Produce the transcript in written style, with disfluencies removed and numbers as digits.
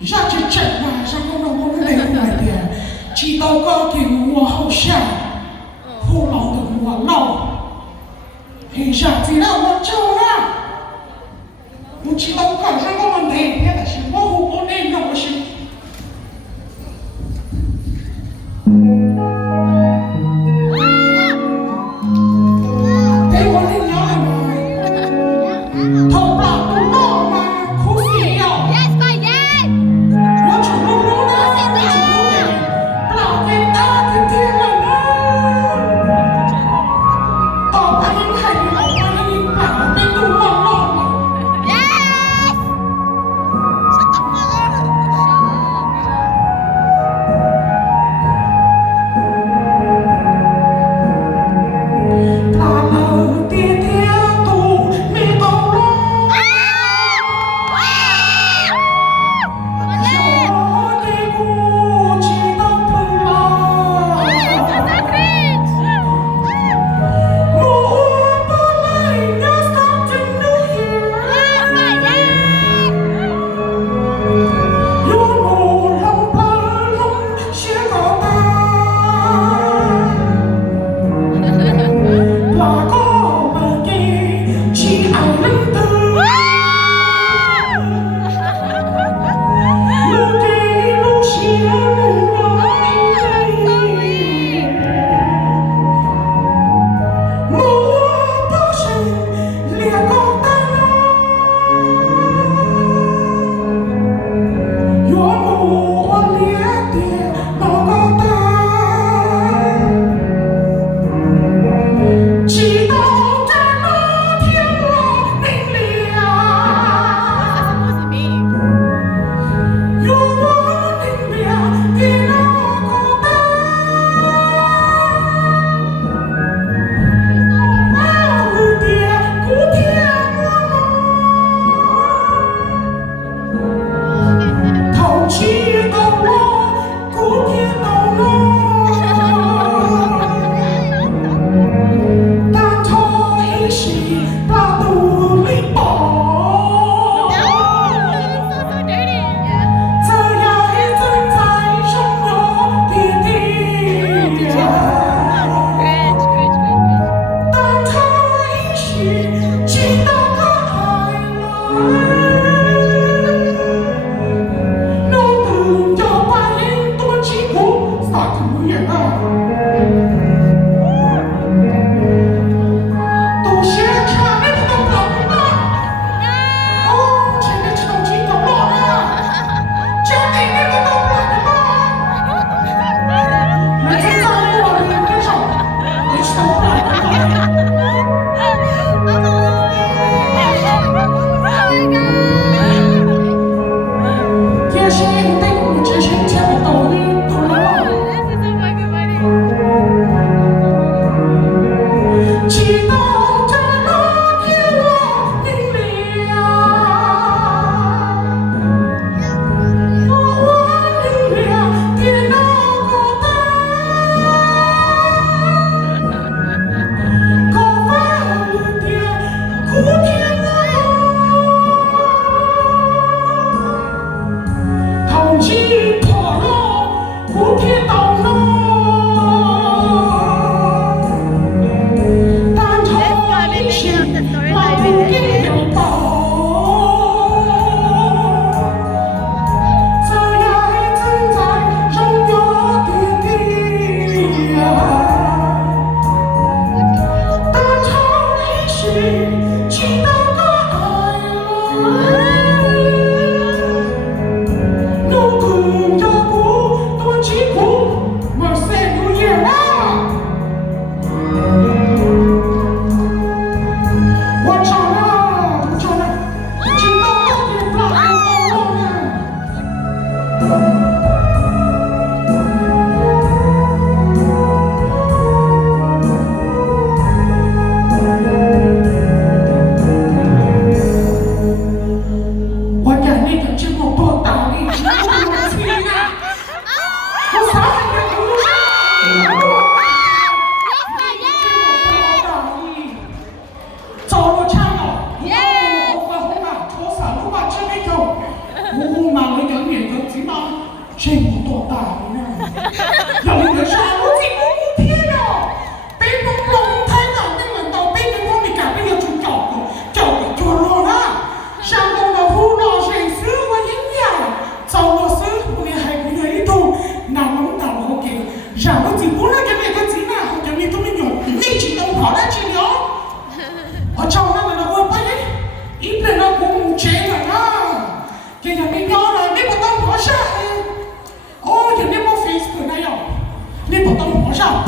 让这整啊，让我们内外的，知道个给我好笑，后老的我老，黑下子让我走了，我知道个让我们内边的是我内容是。起码这么多大呢？有的啥我自己不贴了，被龙龙太难的轮到被跟我们改变了主角了，叫我做了啦。上东的胡老先生我应呀，找我师傅的还不愿意动，那能打我给，让我自己不能给那个子呢，我给你都没用，你只能跑来治疗。我找那个我把一边那公母钱了啊，给人民要了，你不当皇上，哦，人家没 Facebook 那样，你不当皇上。